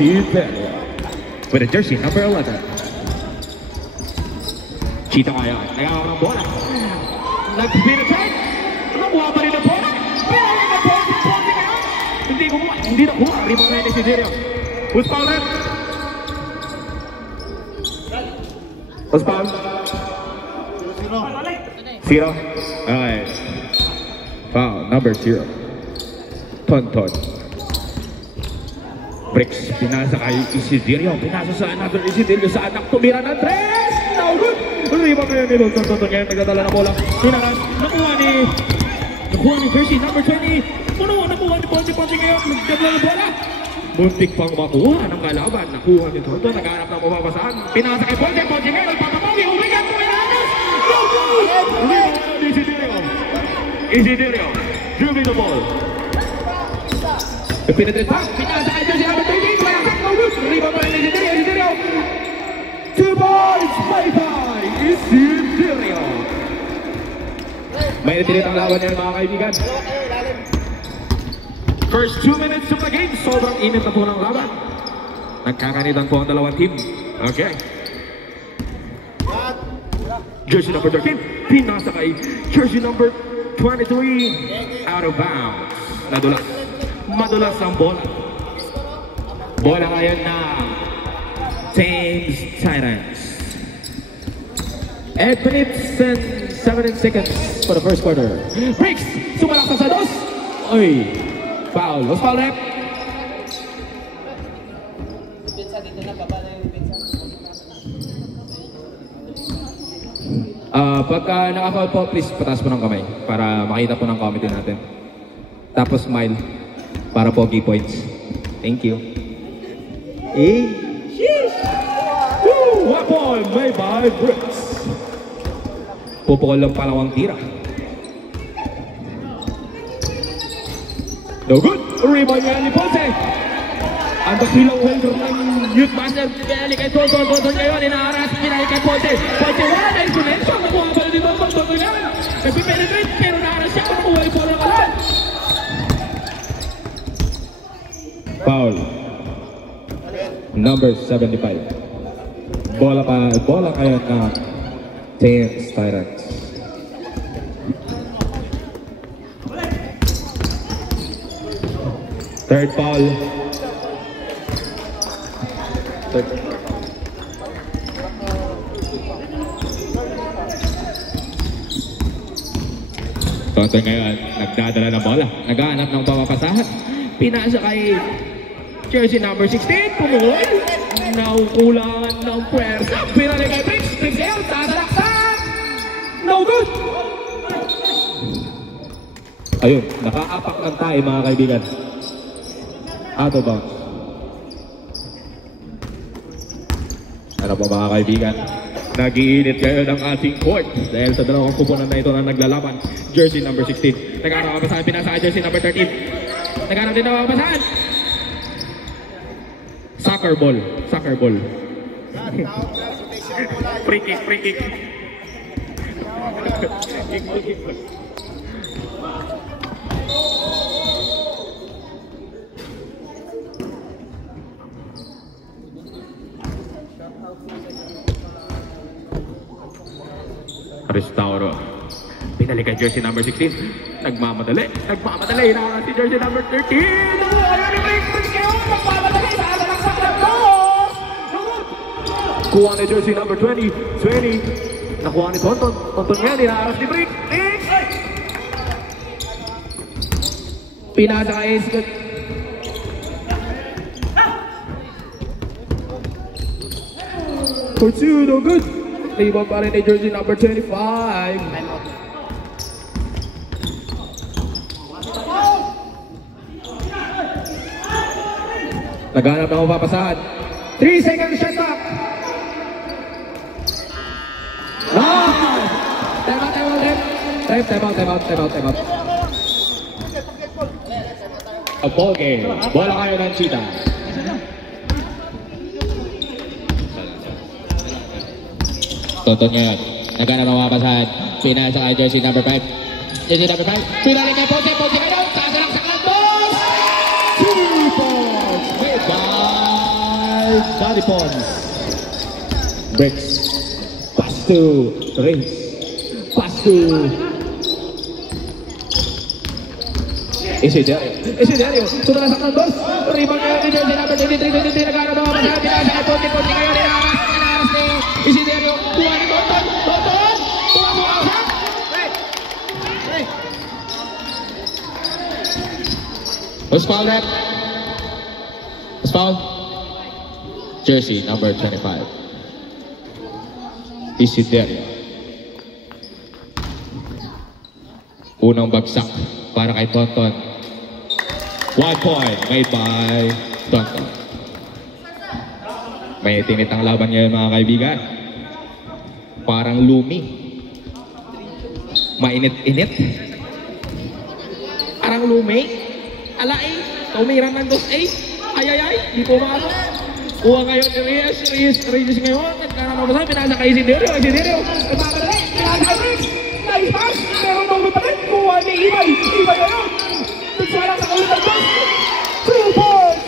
Isiderio with a jersey number 11. Cheetah kaya, nagkakaroon ng bola. Nag-penetrate. Nakuha pa rin ang bola. Pinalik ang bola. Hindi kumuha. Hindi nakuha. Rebound na Isiderio. Who's foul left? Who's foul? 0. Alright. Foul number 0. Tonton. Bricks. Pinasa kay Isiderio. Pinasa sa another Isiderio sa anak tumira ng 3. No good. Rebound na yun nilo. Tonton ngayon nagdadala ng bola. Pinaras. Nakuha ni jersey number 20. Nakuha ni Ponte ngayon. Nagdadala ng bola. Muntik pang makuha ng kalaban. Nakuha ni Tonton. Naghanap ng mababasaan. Pinasa kay Ponte ngayon. Nagpapamagi. Umigat mo inanos. No good. Rebound ni Isiderio. Isiderio. Dribbling the ball. Penetrate pass. Pinasa kay jersey number 13. Malakas. No good. Rebound pa rin ni Isiderio. 2 points. Bye-bye. Isiderio. May natilit ang laban niya mga kaibigan. First 2 minutes of the game. Sobrang init na po ng laban. Nagkakanitan po ang dalawang team. Okay. Jersey number 13. Pinasa kay jersey number 23. Out of bounds. Nadulas. Madulas ang bola. Bola ngayon na Thames Titans. 8 minutes and 7 seconds for the first quarter. Breaks! Sumalaksa sa dos! Oy! Foul. What's foul rep? Pagka naka-foul po, please pataas po ng kamay para makita po ng committee natin. Tapos smile para pogi points. Thank you. Eh? Sheesh! Woo! One point made by Bricks. Pupukol lang palawang tira. No good! Rebound niya ni Ponce. Ang dakilang holder ng Youth Master. Pinalik kay Tonton. Tonton ngayon. Inaaras. Pinalik kay Ponce. Ponce wala na instrumento. Nakuha pa rin dito. Tonton niya. Nagpipenetrate. Pero naaras siya. Nakuha yung bola ng kalan. Foul. Number 75. Bola kayo na Thames Titans. Third foul. Tonton ngayon, nagdadala ng bola. Naghahanap ng papapasahan. Pinasa kay jersey number 16. Pumuloy. Naukulangan ng pwersa. Pinalik kay Bricks. Bricks ngayon, tatalaksan. No good. Ayun, nakaapak ng tayo mga kaibigan. Out of bounds. Ano po mga kaibigan? Nag-iinit kayo ng ating court dahil sa dalawang kupunan na ito na naglalaban. Jersey number 16. Naghanap ang pasahan. Pinasa kay jersey number 13. Naghanap din ang pasahan. Soccer ball. Soccer ball. Free kick. Free kick. Restauro. Pinalik kay jersey number 16. Nagmamadali. Nagmamadali. Inaangat si jersey number 13. Ayaw ni Bricks kayo. Nagmamadali. Sasalaksak ng dos. Kuha ni jersey number 20. Nakuha ni Tonton. Tonton yan. Inaangat ni Bricks. Pinasa kay Scott. For 2. No good. Rebound pa rin ni jersey number 25. Naghanap na mapapasahan. 3 seconds shot clock. Time out. A ball game. Bola kayo ng Cheetah. Tonton ngayon. Naghanap ng mapapasahan. Pinasa kay jersey number 5. Jersey number 5. Pinalik kay Ponce. Ponce ngayon. Sasalaksak ng dos. 2 points. Made by Daddy Pons. Breaks. Pass to Reyes. Pass to Isiderio. Sumalasak ng dos. Rebound ngayon ni Jersey number 23. Nagkano ba? Pinasa kay Ponti ngayon. Inaras ni Isiderio. Kuha ni Tonton. Tumasok. Who's foul that? Who's foul? Jersey number 25. Isiderio. Unang bagsak para kay Tonton. 1 point made by Tonton. May tinitang laban ngayon mga kaibigan. Parang lumi. Mainit-init. Parang lumi. Alay. Tumirang ng 2-8. Ayayay. Di po makasok. Kuha ngayon ni Reyes ngayon. Nagkanapasan. Pinasa kay Isiderio. Nagpapadali. Pinasa kay Reyes. Nice pass. Pero magpapalit. Kuha ni Ibay. Ibay ngayon. Nagsuwalang sa ulit ng dos. 2 points.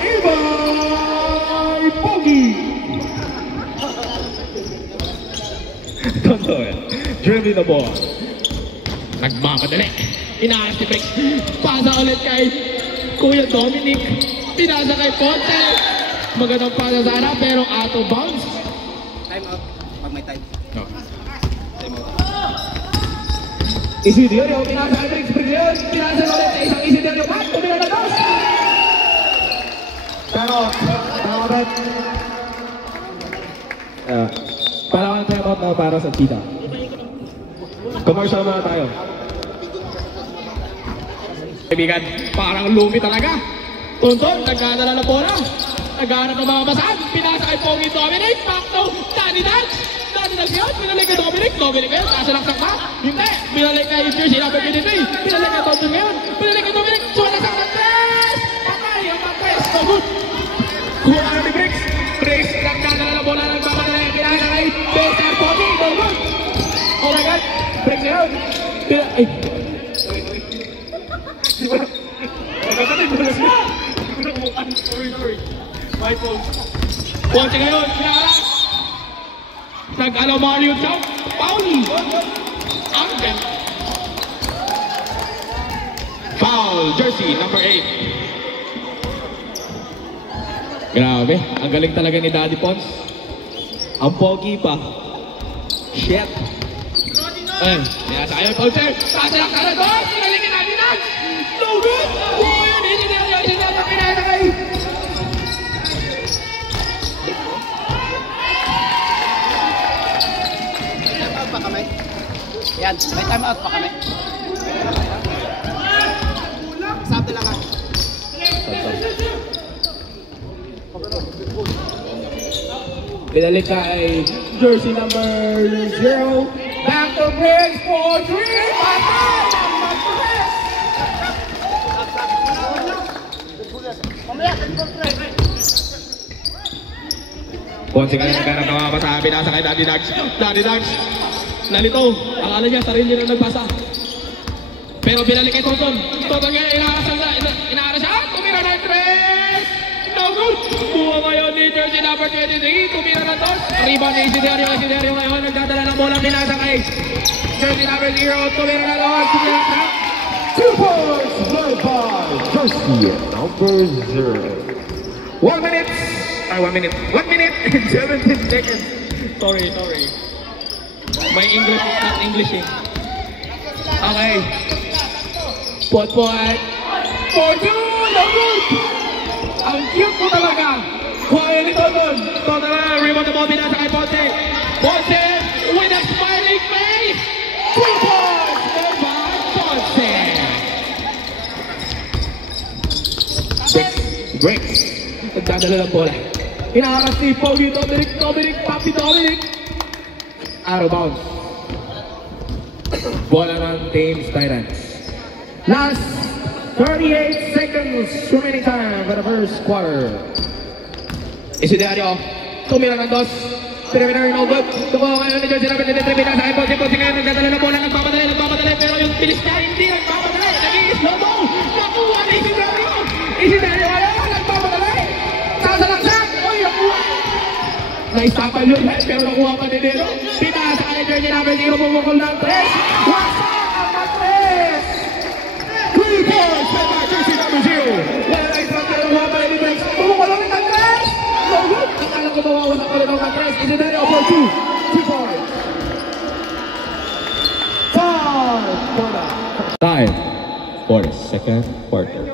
Ibay Pogi. Tonton. Dribbling the ball. Nagmamadali. Inaas ni Brix. Pasa ulit kay Kuya Dominic. Pinasa kay Ponte. Magandang pasa sana pero out of bounds. Time out. Pag may time. No. Time out. Isiderio. Pinasa kay Brix. Pinasa ulit sa isang Isiderio. Tumira na dos. Timeout. Parang timeout na para sa Cheetah. Commercial muna tayo. Kaibigan, parang lumi talaga. Tonton, nagkadala na bola. Naghanap ng mga basag. Pinasa kay Pogi Dominic. Back to Danny Dags yun. Pinalik kay Dominic ngayon. Kasalaksak na. Hindi. Pinalik kay Jersey number 23. Pinalik kay Tonton ngayon. Pinalik kay Dominic. Suwalasak ng tres. Patay ang mag-press. So good. Kuha na ni Brix. Nagkadala na bola. Nagpapadala. Pinasa kay Mr. Pogi. So good. Oh my God. Brix ngayon. Ay. Sorry. My fault. Ponte ngayon, pinakas. Nag-alaw Mario Chow. Pauli. Angel. Foul. Jersey, number 8. Grabe. Ang galing talaga ni Daddy Pons. Ang pogi pa. Shit. Pinasa kayo, Ponte. Kasalak ka na doon. Pinalik ka natin na. No good. Oh, yun. Isiderio. Pinasa kayo. Pa kami. Yan, may time out pa kami. Sabi lang ako. Pinalik kay Jersey number 0. Back to Briggs for 3. Patay ang mag-press. Ponce ngayon nagkarap na mga basa. Pinasa kay Daddy Dags. Nalito. Akala niya sarili na nagbasa. Pero binalik kay Tonton. Tonton ngayon inaaras siya. Tumira ng 3. No good. Buha ngayon ni Jersey number 23. Tumira ng 2. Rebound ni Isiderio ngayon. Nagdadala ng bola. Pinasa kay Jersey number 0. Tumira ng 2. Tumira ng 2 points. Led by Jersey number 0. 1 minute. 1 minute and 17 seconds. Sorry. My English is not Englishing. Okay. Pot. 4-2. No good. Ang cute mo talaga. Kuha ni Tonton. Tonton na. Rebound the ball. Binasa kay Ponce. Ponce with a smiling face. 3 points. Led by Ponce. Breaks. Nagdadala ng bola. Inaharas si Pogi Dominic, Papi Dominic. Out of bounds. Bola ng Thames Titans. Last 38 seconds remaining time for the first quarter. Isiderio, tumira ng 2. Pinamina no good. Tumawa ngayon ni Jersey number 23. Pinasa kay Ponce ngayon. Nagdadala ng bola. Nagpapadali. Pero yung bilis niya hindi nagpapadali. Nag-i-slow mo. Nakuha ni Isiderio. Isiderio ngayon. Nagpapadali. Naistapan yun, pero nakuha pa din dito. Pinasa ka ni jersey number 0, bumukol ng 3. Wasak ang mag-3! 3 points by my jersey number 0. Wala na isang pero nakuha pa din dito. Bumukol ng 3. No good! Akala ko mawawasak pa rin ng 3. Isidario for 2. 2 points. Time For the second quarter.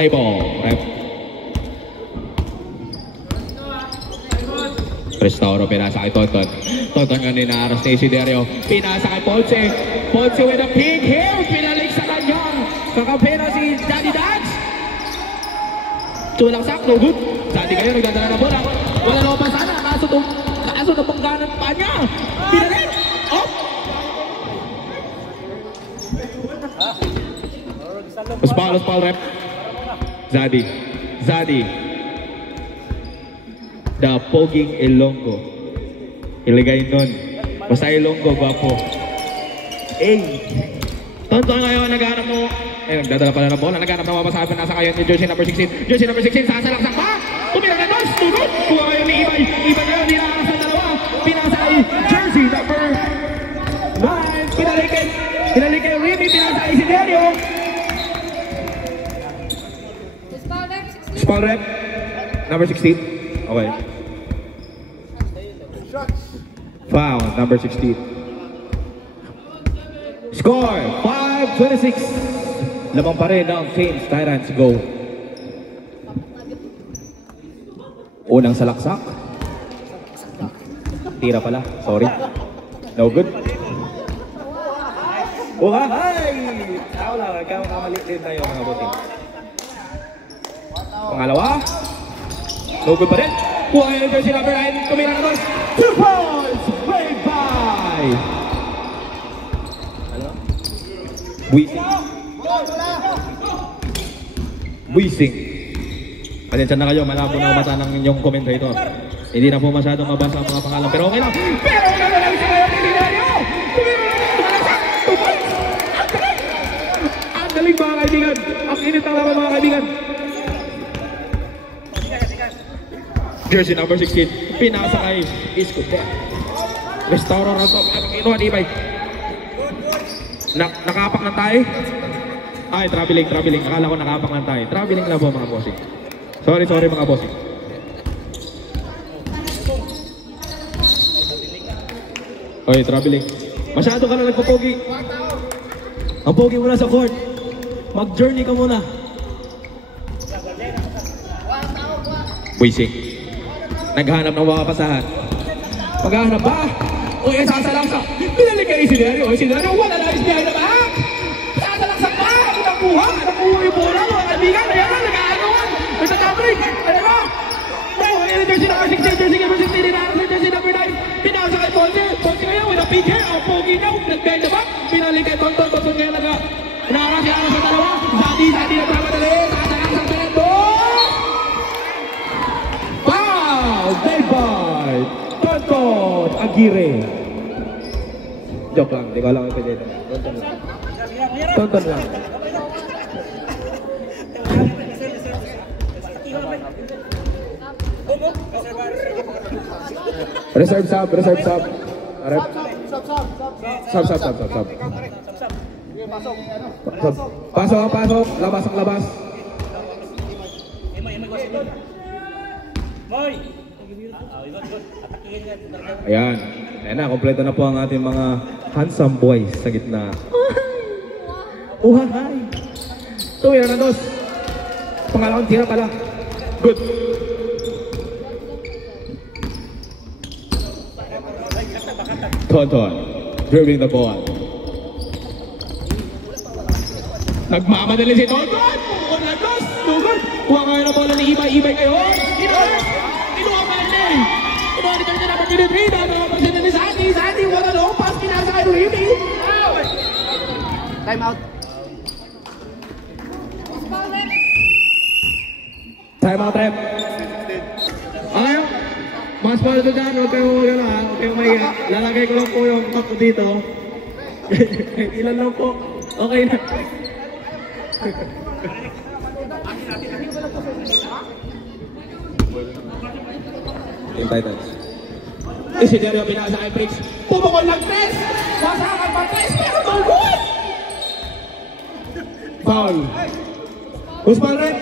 play ball. Restauro, pinasa kay Tonton. Tonton nga ninaaras ni Isiderio. Pinasa kay Ponce. Ponce with a pink hair. Pinalik sa kanyang kakampena si Daddy Dax. Tulang sak, no good. Daddy kayo, nagdadala na bola. Wala naman pa sana. Kaso na pangganan pa niya. Pinalik. Oh! Spal rep. Zaddy. The Poging Ilonggo. Ilagay nun. Basta Ilonggo, gwapo. Tonton ngayon, naghanap mo. Nagdadala pala ng bola. Naghanap na mapasabi. Nasa kayo ni jersey number 16. Jersey number 16, sasalaksak pa. Tumira na dos. Tunod. Kuha kayo ni Ibay. Ibay ngayon, nilaakas na dalawa. Pinasa kay jersey number 9. Pinalik kay Remy. Pinasa kay Isiderio. Spal rep. Number 16. Okay. Foul, number 16. Score, 5-26. Labang pa rin ang Saints Tyrants. Go. Unang salaksak. Tira pala, sorry. No good. Hi! Wala, kamali din tayo mga buting. Pangalawa. No good pa rin. Kuha yung jersey number 9. Tumira na dos. 2 points. Made by Buising. Pasensya na kayo. Malabo na mata ng inyong commentator. Hindi na po masyadong mabasa ang mga pangalan. Pero okay lang. Pero wala lang siya ngayon. Tumira na dos. 2 points. Ang galing mga kaibigan. Ang init ng laban mga kaibigan. Jersey number 16, pinasa kay Iskute. Restauro na ito, kinuha ni Ibay. Nakapak lang tayo. Ay, traveling. Akala ko nakapak lang tayo. Traveling lang po mga bossing. Sorry mga bossing. Oy, traveling. Masyado ka na nagpapogi. Ang pogi mo na sa court. Mag-journey ka muna. Buising. Naghahanap ng makapasahan. Maghahanap ba? O sasalaksak. Pinalik kay Isiderio. Isiderio, wala na is behind the back. Sasalaksak ba? Nakuha yung bola. Mga kaibigan. Ayan na, nag-aagawan. Nagsatabrik. Ayan na. Jersey number 16. Jersey number 16. Jersey number 9. Pinasa kay Ponce. Ponce ngayon with a big hair. Ang pogi niya. Nag-behind the back. Pinalik kay Tonton. Tonton ngayon nag-aaras siya sa dalawa. Zaddy nagpapadali. Sasalaksak pa rin doon. Made by Tonton Aguirre. Joke lang, di ko alam ito dito. Tonton lang. Reserve sub. Arep. Sub. Pasok. Labas. Ayan na, kompleto na po ang ating mga handsome boys sa gitna. Hi! Tumira na dos. Pangalawang tira pala. Good. Tonton dribbling the ball. Nagmamadali si Tonton. Bukod na dos. Good. Kuha kayo na bola ni Ibay kayo. Inuha pa rin. Inuha ni Jersey number 23. Nakapagsin na ni Zaddy. Wala na. Pass pinasa kay Remy. Time out. Time out rep. Okay. Mas pala ito dyan. Huwag kayong magana. Huwag kayong mahiya. Lalagay ko lang po yung cup dito. Ilan lang po. Okay na. Team Titans. Isiderio pinasa kay Briggs. Pumukol ng tres. Masakan pa tres. Pero no good. Foul. Who's foul red?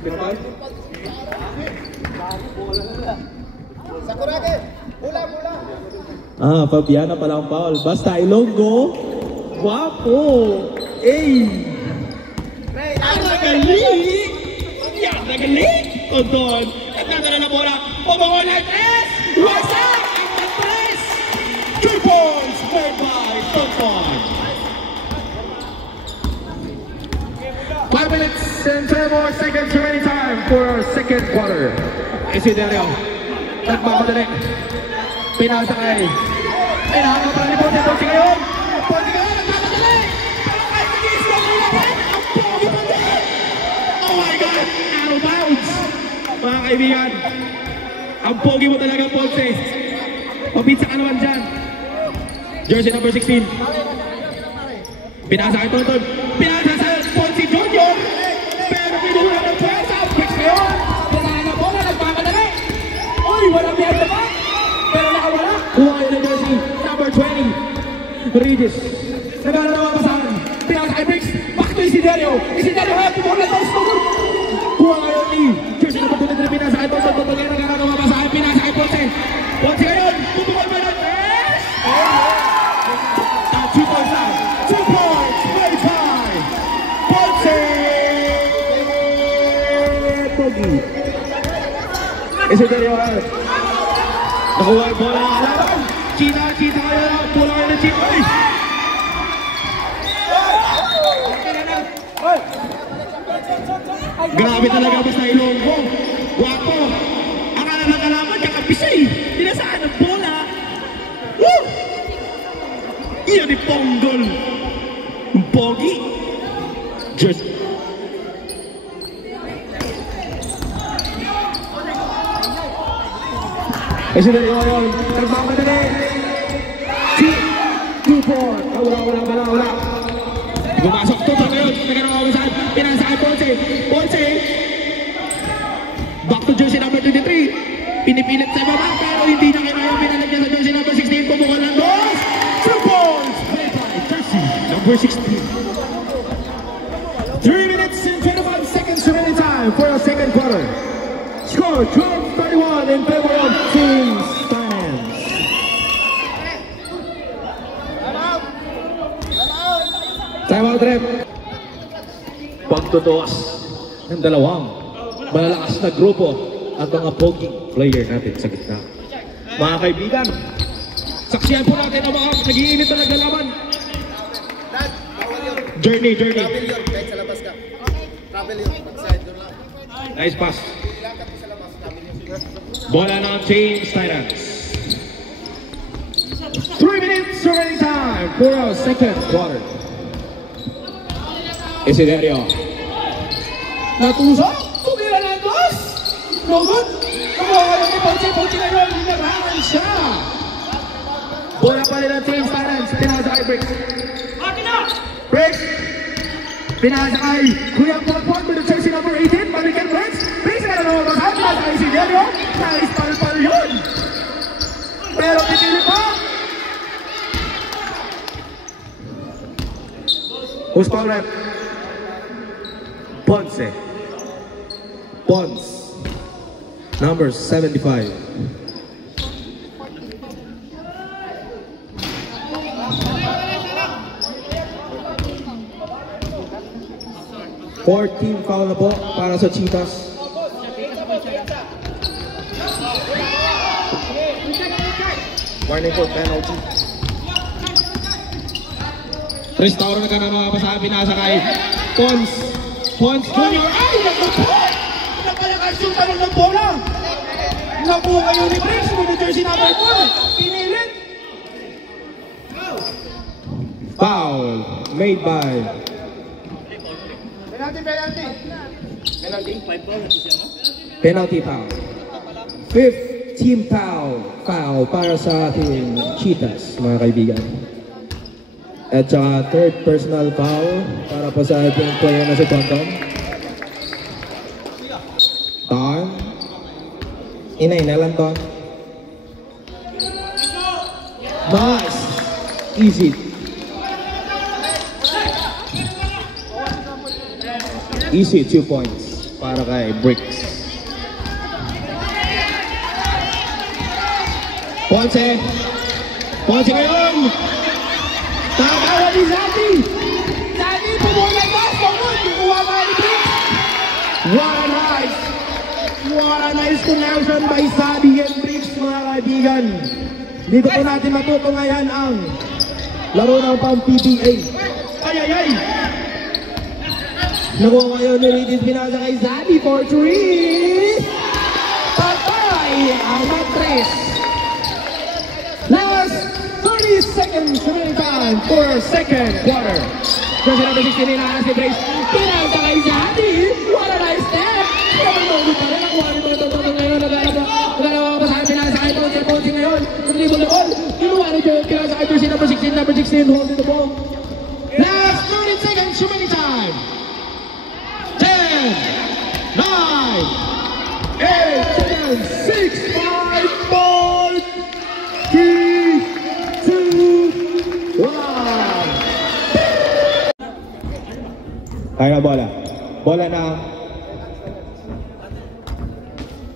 Pinapal? Sakurage! Mula! Ah, Fabiana pala ang foul. Basta Ilonggo. Guwapo. Ay! Ang nagaling! Yan, nagaling! Kondon! Nagdadala na bola! Pumukol ng tres! Wasak! Ang tres! 3 points made by Kondon! 5 minutes and 10 more seconds remaining time for our second quarter. Isiderio. Nagmamadali. Pinasa kay. Pinahanga pala ni Ponce. Ponce ngayon. Nagmamadali. Pero kahit nag-iisip ang ulan. Ang pogi pa din. Oh my God. Out of bounds. Mga kaibigan. Ang pogi mo talaga, Ponce. Pabitsa ka naman dyan. Jersey number 16. Pinasa kay Tonton. Pinasa sa Ponce Jr. Pero pinuha ng pwersa. Briggs ngayon. Pinasa na bola. Nagmamadali. Uy, walang biyasa ba? Pero nakawala. Kuha kayo ng jersey. Number 20. Regis. Nagana na mapasahan. Pinasa kay Briggs. Back to Isiderio. Isiderio kaya pinuha na ito. Kuha kayo ni jersey number 23. Pinasa kay Tonton. Tonton ngayon nagana na mapasahan. Pinasa kay Ponce. Ponce ngayon. Tutukol ba ng tres? 2 points now. 2 points. 25. Ponce. Pogi. Isiderio ngayon. Nakuha yung bola ng kalaban. Chita kayo na. Bola kayo ng Chita. Grabe talaga basta Ilonggo. Guwapo. Akala ng kalaban, kakabisay. Tinasaan ang bola. Woo! Iyan ni Ponggol. Pogi. Just Isiderio ngayon, nagmamadali. 2-4. Wala. Gumasok Tonton ngayon. Nagkakawawasan. Pinasa kay Ponce. Ponce. Back to jersey number 23. Pinipilit sa baba pero hindi na kinaya. Pinalag niya sa jersey number 16. Pumukol ng dos. 2 points. Played by jersey number 16. 3 minutes and 25 seconds remaining time for our second quarter. Score 12-31 in favor of Team Finance. Time out, rep. Pagtutuwas ng dalawang malalakas na grupo at mga poging player natin sa gitna. Mga kaibigan, saksiyan po natin ang mga nag-iinit na naglalaban. Journey. Travel yun, kahit sa labas ka. Travel yun, pag-side doon lang. Nice pass. Bola ng Team Titans. 3 minutes remaining time for our second quarter. Isiderio. Natusok. Tumira ng dos. No good. Nakuha kayo ni Ponce. Ponce ngayon. Hinarangan siya. Bola pa rin ang Team Titans. Pinasa kay Briggs. Briggs. Pinasa kay Kuya Pagpag with the jersey number 18. Balikan Briggs. Briggs na naman masahan. Pinasa kay Isiderio. Nice pal yun. Pero pinili pa. Who's call rep? Ponce. Number 75. Team foul na po para sa Cheetahs. Warning for penalty. Restore na ka na mga pasabi nasa kay Ponce Jr. Ay! Nagpapot! Napalakas yung tanong ng bola! Nabuha kayo ni Briggs with the jersey number 4. Pinilit! Foul made by penalty foul. 5th team foul para sa ating Cheetahs, mga kaibigan. At saka third personal foul para po sa ating player na si Tonton. Ton. Inay na lang, Ton. Nice! Easy. Easy, 2 points para kay Bricks. Ponce! Ponce ngayon! Takawa ni Zati! Zati, pumulay ba? Kukuha ba ni Bricks? What a nice! What a nice connection by Zati and Bricks, mga kaibigan. Dito po natin matutungayan ang laro ng pang-PBA. Ay, ay, ay! Nakuha ngayon ni Ritis Binasa kay Zati for 3. Patay ang matres. Last 30 seconds remaining time for second quarter. Kasi number 16 na si Brace. Pinasa kay Zati. What a nice step. Naman pa rin. Nakuha rin ito ngayon. Nagalawa pa sa akin. Pinasa kay Ponce ngayon. Dribble the ball. Kinuha rin ito. Pinasa kay Jersey number 16. Number 16 holding the ball. Last 30 seconds remaining time. 10, 9, 8, 7, 6, 5, 4, 3, 2, 1. Kaya na bola. Bola na.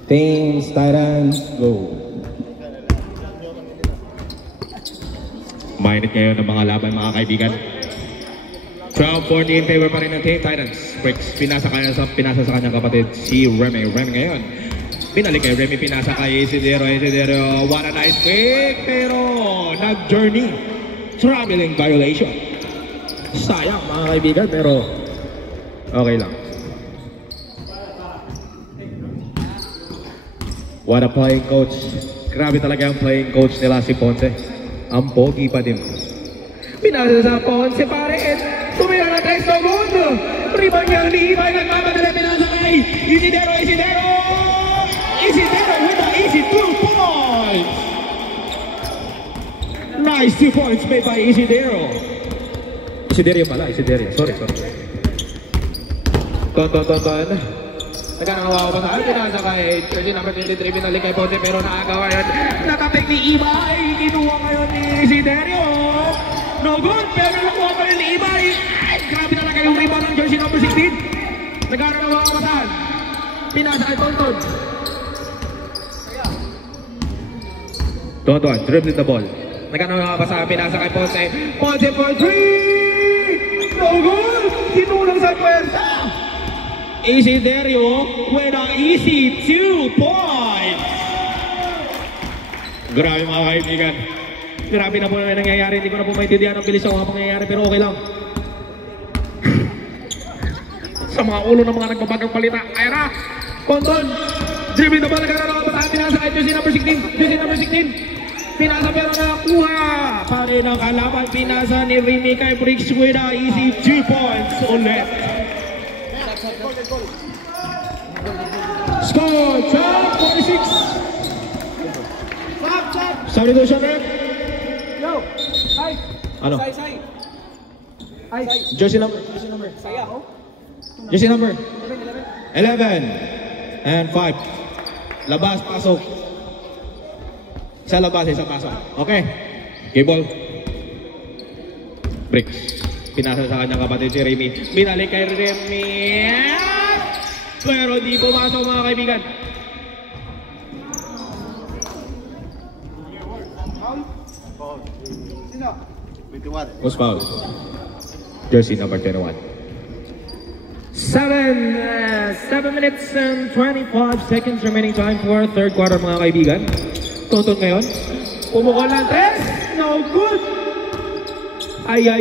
Teams, Titans, go. Mainit ngayon ng mga laban, mga kaibigan. 12-14 in favor pa rin ng Team Titans. Bricks, pinasa sa kanyang kapatid si Remy. Remy ngayon. Binalik kay Remy, pinasa kay Isidero. Isidero, what a nice pick. Pero nag-journey. Traveling violation. Sayang, mga kaibigan, pero okay lang. What a playing coach. Grabe talaga ang playing coach nila si Ponce. Ang pogi pa din. Pinasa sa Ponce pa rin. Tumira na 3 segundo. Rebound niya ni Ibay. Nagmamadala, pinasa kay Isidero. Isidero! Isidero with an easy 2 points. Nice 2 points made by Isidero. Isidero pala. Isidero. Sorry. Ton. Nagkakawa pa sa akin. Pinasa kay jersey number 23. Binalik kay Ponce pero nakagawa yan. Nakapik ni Ibay. Kinuha ngayon ni Isidero. No good, pero nakuha pa rin ni Ibay. Grabe talaga yung rebound ng jersey number 16. Nagkaroon ng mga kapasahan. Pinasa kay Tonton. Tonton, dribbling the ball. Nagkaroon ng mga kapasahan. Pinasa kay Ponce. Ponce for 3! No good! Sinulang sa pwersa. Isidero with an easy 2 points. Grabe mga kaibigan. Grabe na po na nangyayari. Hindi ko na po maintindihan ang bilis ng mga pangyayari, pero okay lang. Sa mga ulo ng mga nagbabagang palita. Ayara! Tonton! Dribbling the ball. Nagkaroon ng kapasahan. Pinasa kay jersey number 16. Jersey number 16. Pinasa pero nakakuha. Pare ng kalaban. Pinasa ni Remy kay Bricks with a easy 2 points ulit. Score! 12-46. Substitution rep. Yo! Ay! Ano? Ay! Jersey number. Saya ako? Jersey number. 11 and 5. Labas, pasok. Isa labas, isa pasok. Okay. Game ball. Bricks. Pinasa sa kanyang kapatid si Remy. Binalik kay Remy. Pero di pumasok mga kaibigan. Who's foul? Jersey number 21. 7 minutes and 25 seconds remaining time for third quarter mga kaibigan. Tonton ngayon. Pumukol ng 3. No good. Ay.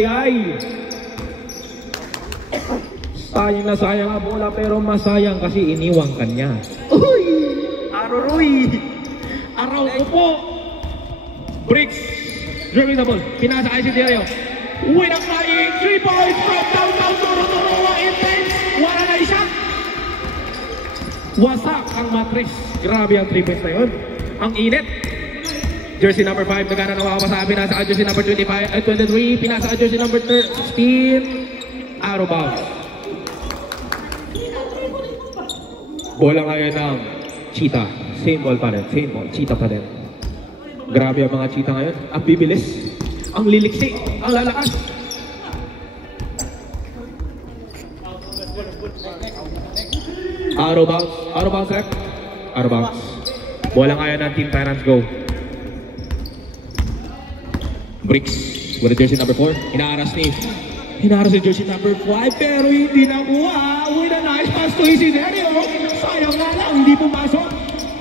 Sayang na sayang ang bola pero masayang kasi iniwang kanya. Uy! Aruroy! Araw ko po! Bricks! Dribbling the ball. Pinasa kay Isidero. With a flying 3 points from downtown Toro. Intense! What a nice shot! Wasak ang matres. Grabe ang 3 points na yun. Ang init. Jersey number 5, nagana nawawasabi na sa jersey number 23, pinasa ka jersey number 16, out of bounds. Bola ngayon ng Cheetah. Same ball pa rin, same ball, Cheetah pa rin. Grabe ang mga Cheetah ngayon, ang bibilis, ang liliksi, ang lalakas. Out of bounds, rep. Out of bounds. Bola ngayon ng Team Tyrants, go. Bricks with the jersey number 4. Hinaaras ni jersey number 5 pero hindi nakuha. With a nice pass to Isiderio. Sayang nga lang, hindi pumasok.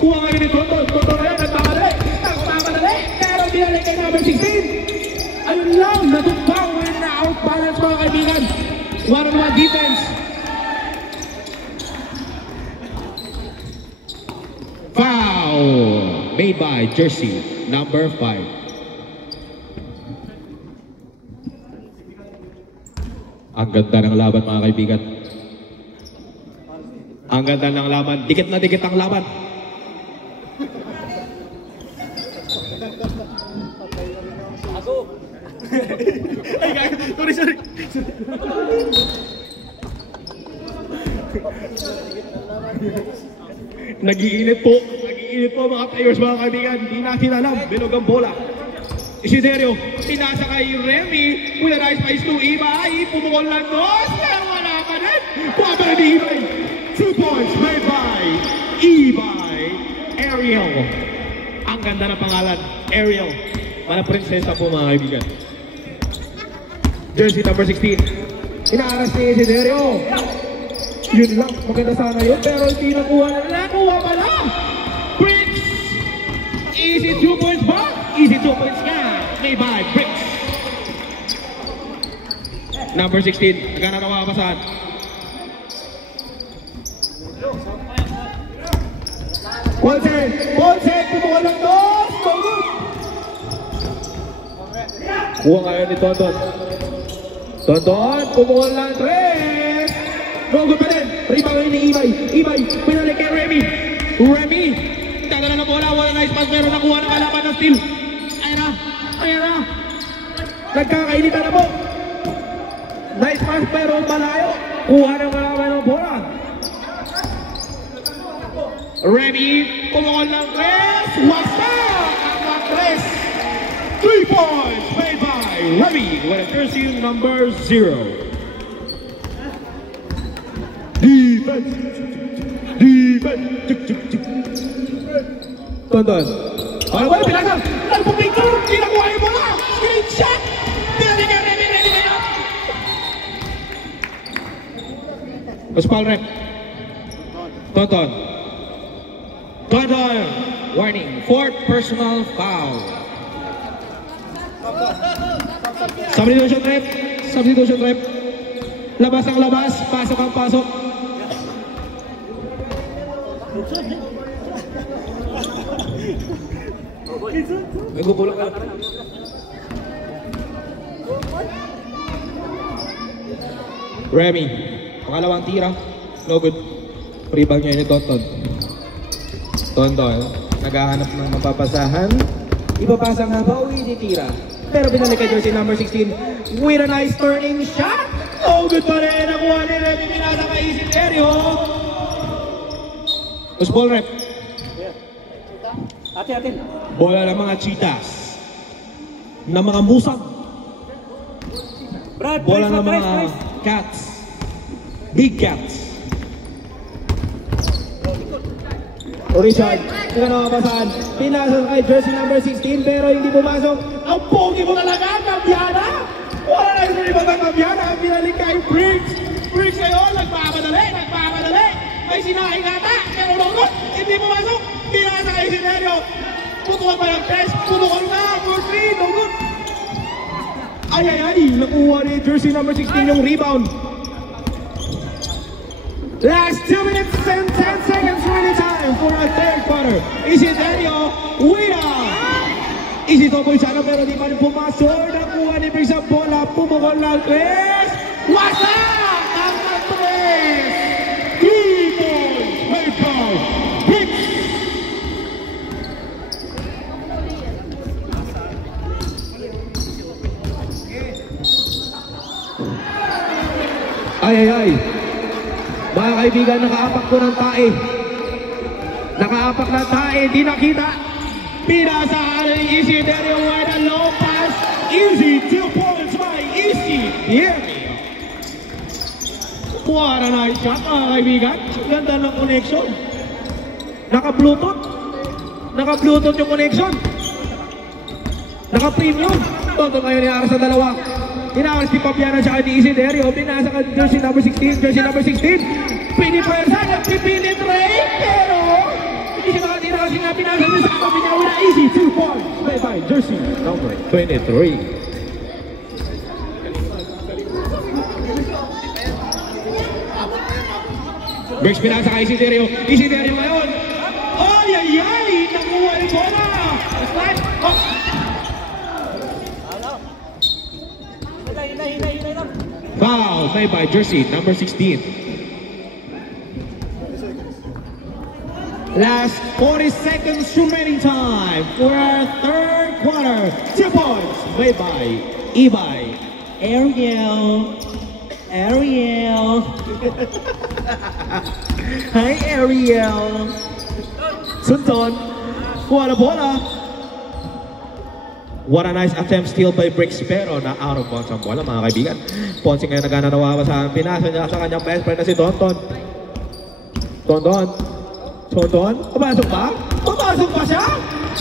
Kuha ngayon ni Tonton. Tonton ngayon, nagpapadali. Pero binalik kay number 16. Ayun lang, natumpaw and na-outbalance mga kaibigan. One-on-one defense. Foul made by jersey number 5. Ang ganda ng laban mga kaibigan. Ang ganda ng laban. Dikit na dikit ang laban. Sorry. Nag-iinit po mga players mga kaibigan. Hindi natin alam. Bilog ang bola. Isiderio, pinasa kay Remy. With a nice pass to Ibay. Pumukol lang dos. Pero wala pa din. Pumabala ni Ibay. 2 points made by Ibay. Ariel. Ang ganda ng pangalan. Ariel. Mana prinsesa po mga kaibigan. Jersey number 16. Inaaras ni Isiderio. Yun lang. Maganda sana yun. Pero hindi nakuha na. Nakuha pala. Bricks. Easy 2 points ba? Easy 2 points ka. Made by Bricks. Number 16. Nagana nawawasan. Paulsen. Pumukha ng dos. So good. Kuha ngayon ni Tonton. Pumukha ng 3. No good pa rin. Rebound ngayon ni Ibay. Pinalik kay Remy. Dadala na bola. Wala nice pass. Pero nakuha ng kalaban ng steal. Ayan na. Nagkakainitan na po. Nice pass pero malayo. Kuha ng kalaban ng bola. Remy. Pumukol ng 3. Wasak ang 3. 3 points made by Remy with a jersey number 0. Defense. Tonton. Ano ba yung pinasa? Nagpapicture! Kinakuha yung bola! Screenshot! Ready kayo! Mas foul rep. Tonton. Warning. 4th personal foul. Substitution rep. Labas ang labas. Pasok ang pasok. May gugulong ka. Remy, pangalawang tira. No good. Rebound niya ni Tonton. Naghahanap ng mapapasahan. Ipapasa nga ba o hindi tira? Pero binalik kay jersey number 16 with a nice turning shot. No good pa rin. Nakuha ni Remy. Pinasa kay Isiderio. Ball rep. Atin. Bola ng mga Cheetahs. Ng mga musang. Bola ng mga Cats. Big Cats. Richard, pinanawapasan. Pinasok kay jersey number 16 pero hindi pumasok. Ang pogi mo talaga, Cambiana! Wala na yung ibang Cambiana. Ang pinalik kay Briggs. Briggs ngayon, nagpapadali. May sinaing ata. Pero lungkot, hindi pumasok. Pinasa kay Isiderio. Putukot pa yung test. Putukot na. For 3. No good. Ay. Nakuha ni jersey number 16 yung rebound. Last 2 minutes and 10 seconds running time for our 3rd quarter. Isiderio, winner! Easy 2 points sana pero di pa rin pumasok. Nakuha ni Briggs ang bola. Pumukol ng 3. Wasak! Ang 3! 3 points made by Briggs! Ay, ay, ay. Mga kaibigan, nakaapak po ng tae. Nakaapak ng tae, di nakita. Pinasa ni Isiderio with a low pass. Easy, 2 points by Isiderio. What a nice shot, mga kaibigan. Ganda ng connection. Naka-Bluetooth. Naka-Bluetooth yung connection. Naka-premium. Toto ngayon iaras sa dalawa. Inawas ni Papiano siya ni Isiderio. Pinasa ka jersey number 16. Jersey number 16. Pinipwersa. Nagpipinitrate. Pero hindi siya makatira kasi nga pinasa niya sa Papiano na easy. 2 points. Bye-bye. Jersey number 23. Breaks pinasa ka Isiderio. Isiderio ngayon. Ay, ay, ay. Nakuha yung bola. Slide. Oh. Foul made by jersey number 16. Last 40 seconds remaining time for our third quarter. 2 points made by Ibay. Ariel. Ariel. Hi Ariel. Sunton. Kuha na bola. What a nice attempt steal by Bricks pero na out of bounds ang bola mga kaibigan. Ponce ngayon nagananawawa sa pinasa niya sa kanyang best friend na si Tonton. Tonton. Tonton. Pumasok ba? Pumasok ba siya?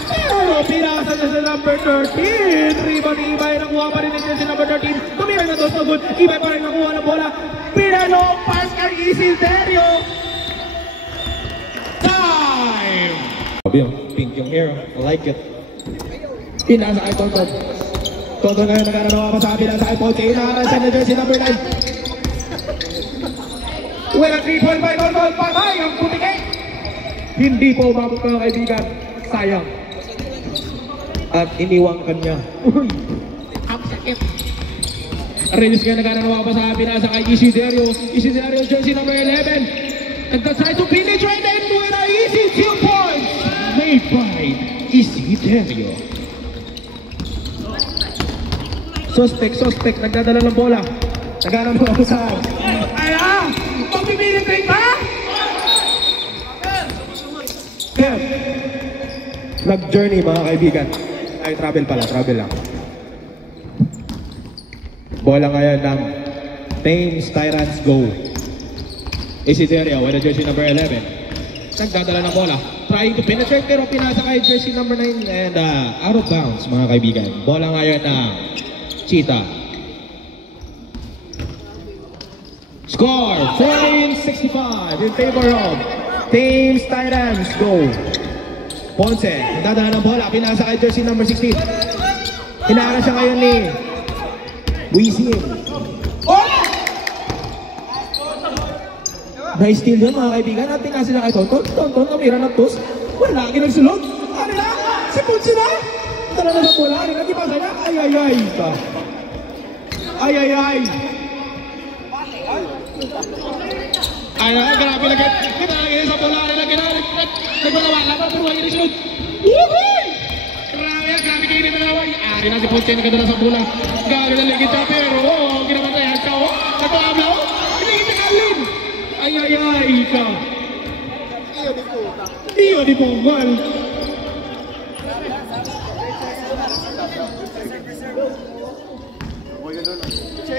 Pero pinasa niya sa number 13. Rebound ni Ibay. Nakuha pa rin niya si number 13. Tumira na dos na good. Ibay pa rin nakuha ng bola. Pinalong pass kay Isiderio. Time! Pink yung hair. I like it. Pinasa kay Tonton. Tonton ngayon nagananawa pa sa pinasa kay Ponce. Inaharan siya na jersey number 9. With a 3-point by Tonton. Patay ang putikay. Hindi po umabot mga kaibigan. Sayang. At iniwang kanya. Uy! Ang sakit. Reyes ngayon nagananawa pa sa pinasa kay Isiderio. Isiderio jersey number 11. Nagtatry to penetrate and with a easy 2 points. Made by Isiderio. Suspect, nagdadala ng bola. Nagdadala ng sa... Ala! Magpipilitrate ba? Kev! Nag-journey mga kaibigan. Ay, travel pala, travel lang. Bola ngayon ng Thames Tyrants Go. Isiderio with a jersey number 11. Nagdadala ng bola. Trying to penetrate pero pinasa kay jersey number 9 and out of bounds mga kaibigan. Bola ngayon ng Cheetah. Score 14-65 in favor of Thames Tyrants Go. Ponce, nagdadala ng bola, pinasa kay jersey number 16. Hinaara siya ngayon ni Wisin. Oh! Na-steal yun mga kaibigan. At pinasa sila kay Tonton. Tonton, kamira ng tos. Wala lagi nagsulog. Ano na? Si Ponce na? Tala na sa bola. Ano na? Di pa sana? Ay, ay, ay. Ay, ay, ay. Ay, grabe lagi. Kita lagi sa bola. Nagwala-wala pa. Pero lagi nagsulog. Woohoo! Grabe kayo nito na. Ari na si Ponce nagkadala sa bola. Gagal na lagi siya. Pero, ginamatayan siya. Nagpakabla. Hindi kita kalin. Ay, ay, ay. Iyo di Pongal.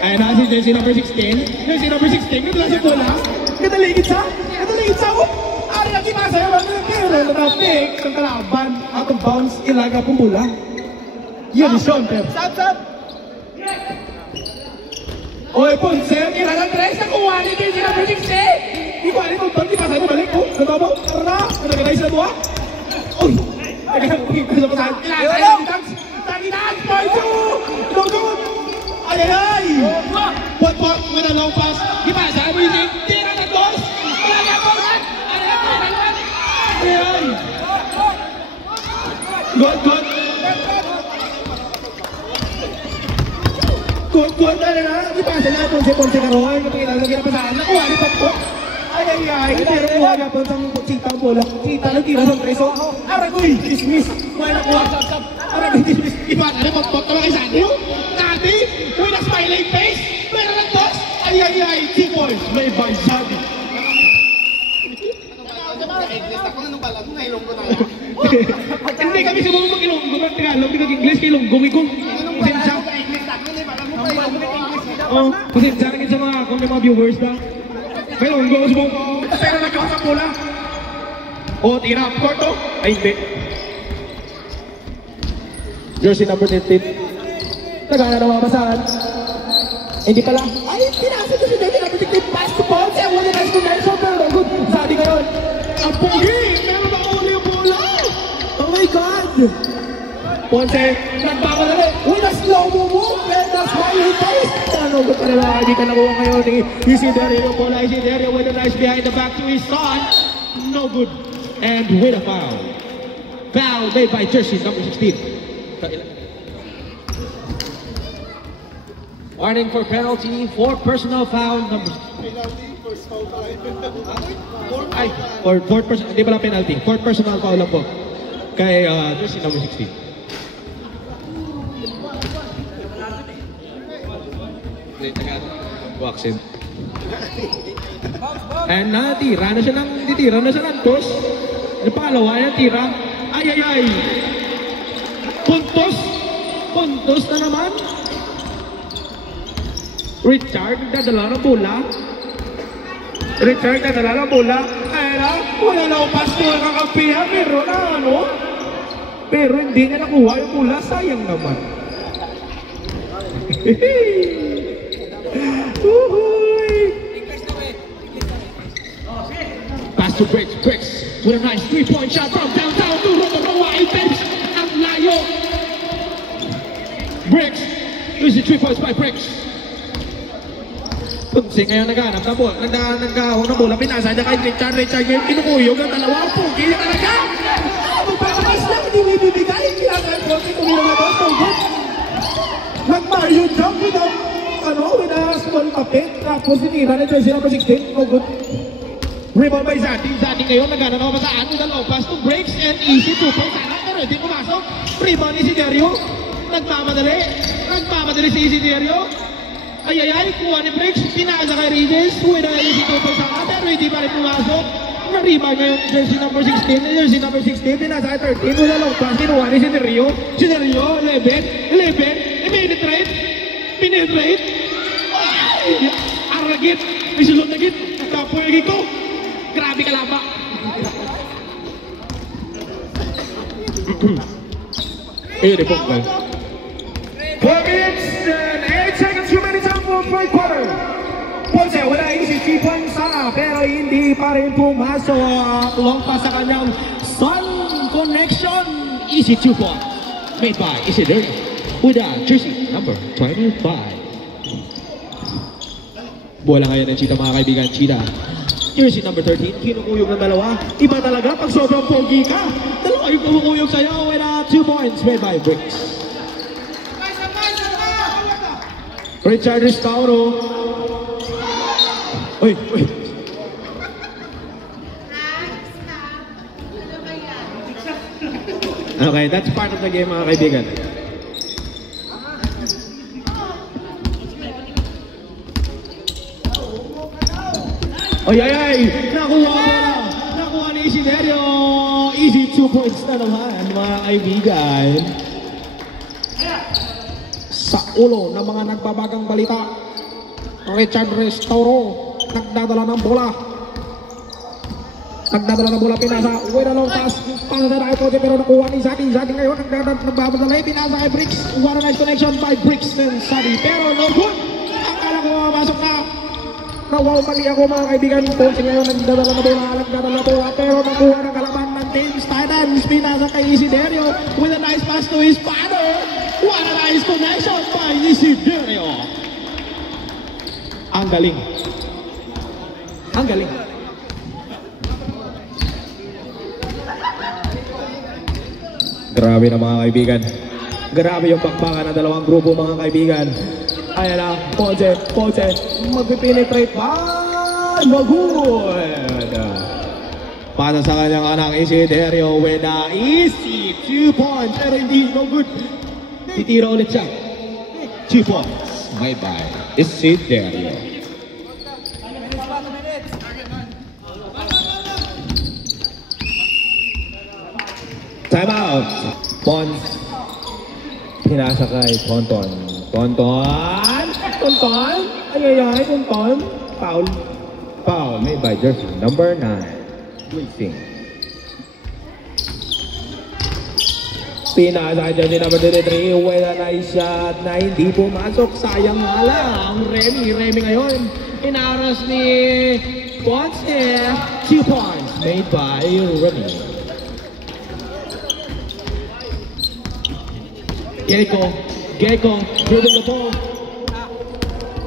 Ayan na si jersey number 16. Jersey number 16. Ito lang sa bola. Kataligid sa? Kataligid sa? Ari ang kimasa yun. Pero natapik. Ang kalaban. Out of bounds. Ilaga pong bola. Yun is Sean Pep. Sab! Oy, Ponce. Ilaga 3. Nakuha ni jersey number 16. Ikaw, ano itong di pa sa'yo balik? Oh, natabaw. Tara na. Nagagay sa buha. Uy. Nagagay sa buha. Tagi-tag. Point 2. Lugod. Ay, ay, ay! What, with a long pass. Di ba? Sabi mo yung tira na dos. Wala na po. Ay, ay! Good. Good, ano na? Di ba? Sila Ponce Caroy. Kapagkita sa ginapasaan. Nakuha ni Papo. Ay, ay, ay! Pero kuha na po sa Cheetah bola. Cheetah nagtira sa preso. Aragoy! Dismiss! Kuha na kuha. Aragoy! Dismiss! Iba, ano? Pagpot naman kay Sanyo? Kati! With a smiling face! Pero nagtos! Ay, ay, ay! 2 points made by Zadi. Hindi kami siguro mag-Ilonggo, pero Tagalog, hindi mag-English, kay Ilonggo, ko. Pasensya. Pasensya na sa mga, kung may mga viewers na. Kay Ilonggo, pero nagkakasap mo lang. Tira, court to. Ay, hindi. Jersey number 13. Nagana na mabasahan. Hindi pala. Ay, pinasa ko si Jersey number 16. Pass to Ponce. Wala na si Nelson. Pero good. Zadi ngayon. Ang pogi! Meron ba uli yung bola? Oh my God! Ponce, nagpapadali. Uy, na-slow-mo move. And that's why he plays. Ano ba talaga? Hindi ka nakuha ngayon ni Isiderio yung bola. Isiderio with a nice behind the back to his son. No good. And with a foul. Foul made by jersey number 16. Warning for penalty for personal foul number... Ay, or fourth person, hindi pala penalty. Fourth personal foul lang po. Kay jersey number 16. Waxin. And natira na siya ng toss. Ano pangalawa yan, tira? Ay! Puntos na naman. Richard, dadala ng bola. Ay na, wala na ang pasto ang kakampihan. Pero na ano? Pero hindi niya nakuha yung bola. Sayang naman. Pass to Bricks with a nice 3-point shot from downtown to Rotorua. Bench ang layo. Bricks use the 3 points by Bricks. Punsi ngayon naghanap na bola. Nagkahon ng bola. Pinasa niya kay Richard ngayon kinukuyog ang dalawa. Pugi niya talaga. Magpapakas lang. Hindi mo ibibigay. Kailangan ko si Kumila na boss. Nag-Mario jump with a small kapit. Tapos sinira na jersey number 16. Oh, good. Rebound by Zati. Zati ngayon naghanap na mapasaan. Dalawang pass to Breaks and easy 2 points. Pero hindi pumasok. Rebound ni Isiderio. Nagmamadali si Isiderio. Ay, kuha ni Breaks. Pinasa kay Regis. With a easy 2 points. Pero hindi pa rin pumasok. Na-rebound ngayon jersey number 16. Jersey number 16. Pinasa kay 13. With a long pass. Kinuha ni Isiderio. Isiderio. 11. Penetrate. Aragit. May sulot na git. Kapoy ko. Grabe ka laba. Ayun, ipong 4 minutes and 8 seconds remaining time for third quarter. Ponce, wala easy 3 points sana, pero hindi pa rin pumasok. Long pass sa kanyang Sun Connection. Easy 2 points made by Isiderio with a jersey number 25. Bola ngayon ng Cheetah mga kaibigan. Cheetah jersey number 13, kinukuyog ng dalawa. Iba talaga pag sobrang pogi ka. Dalawa yung kumukuyog sa'yo with 2 points made by Bricks. Richard Restauro. Uy. Okay, that's part of the game mga kaibigan. Ay! Nakuha ni Isiderio. Easy 2 points na naman, mga kaibigan. Sa ulo ng mga nagbabagang balita, Richard Restauro, nagdadala ng bola. Pinasa. With a long pass. Panasa na kay Ponce, pero nakuha ni Zadi. Zadi ngayon, nagbabadala. Pinasa kay Bricks. What a nice connection by Bricks and Zadi. Pero no good. Akala ko mamasok na. Nawaw mali ako mga kaibigan. Ponce ngayon nagdadala na bola, pero nakuha ng kalaban ng James Titans. Pinasa kay Isiderio with a nice pass to his father. What a nice connection by Isiderio. Ang galing. Grabe na mga kaibigan. Grabe yung bakbakan ng dalawang grupo mga kaibigan. Ayan na, Ponce, mag-penetrate ba? Magud! Para sa kanyang anak, Isiderio with a easy 2 points. Pero hindi, no good. Titira ulit siya. 2 points. Bye-bye. Isiderio. Time out. Pons. Pinasa kay Tonton. Tonton. Tonton. Ay, Tonton. Foul. Foul made by jersey number 9. Racing. Pinasa kay jersey number 33. With a nice shot na hindi pumasok. Sayang nga lang. Remy ngayon. Inaras ni Pons. 2 points made by Remy. Gecko, dribble the ball.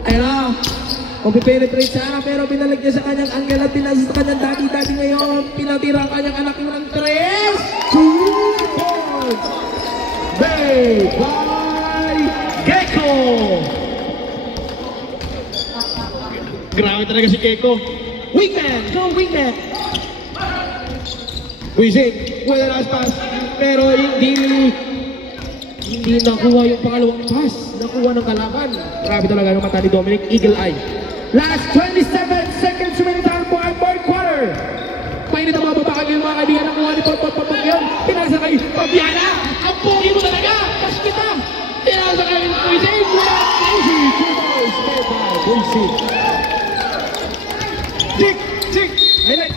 Ayun na, penetrate siya, pero binalik niya sa kanyang angle at pinasa sa kanyang dati ngayon. Pinatira ang kanyang anak ng 3. 2 points made by Gecko. Grabe talaga si Gecko. Wingman, go wingman. Wizig, with a last pass, pero hindi nakuha yung pangalawang pass. Nakuha ng kalaban. Grabe talaga yung mata ni Dominic. Eagle eye. Last 27 seconds remaining time for our fourth quarter. Mainit ang mga babakan yung mga kaibigan. Nakuha ni Pagpagpag yun. Pinasa kay Fabiana. Ang pogi mo talaga. Cash kita. Pinasa kay Luisig. Luisig. Tick. Highlight.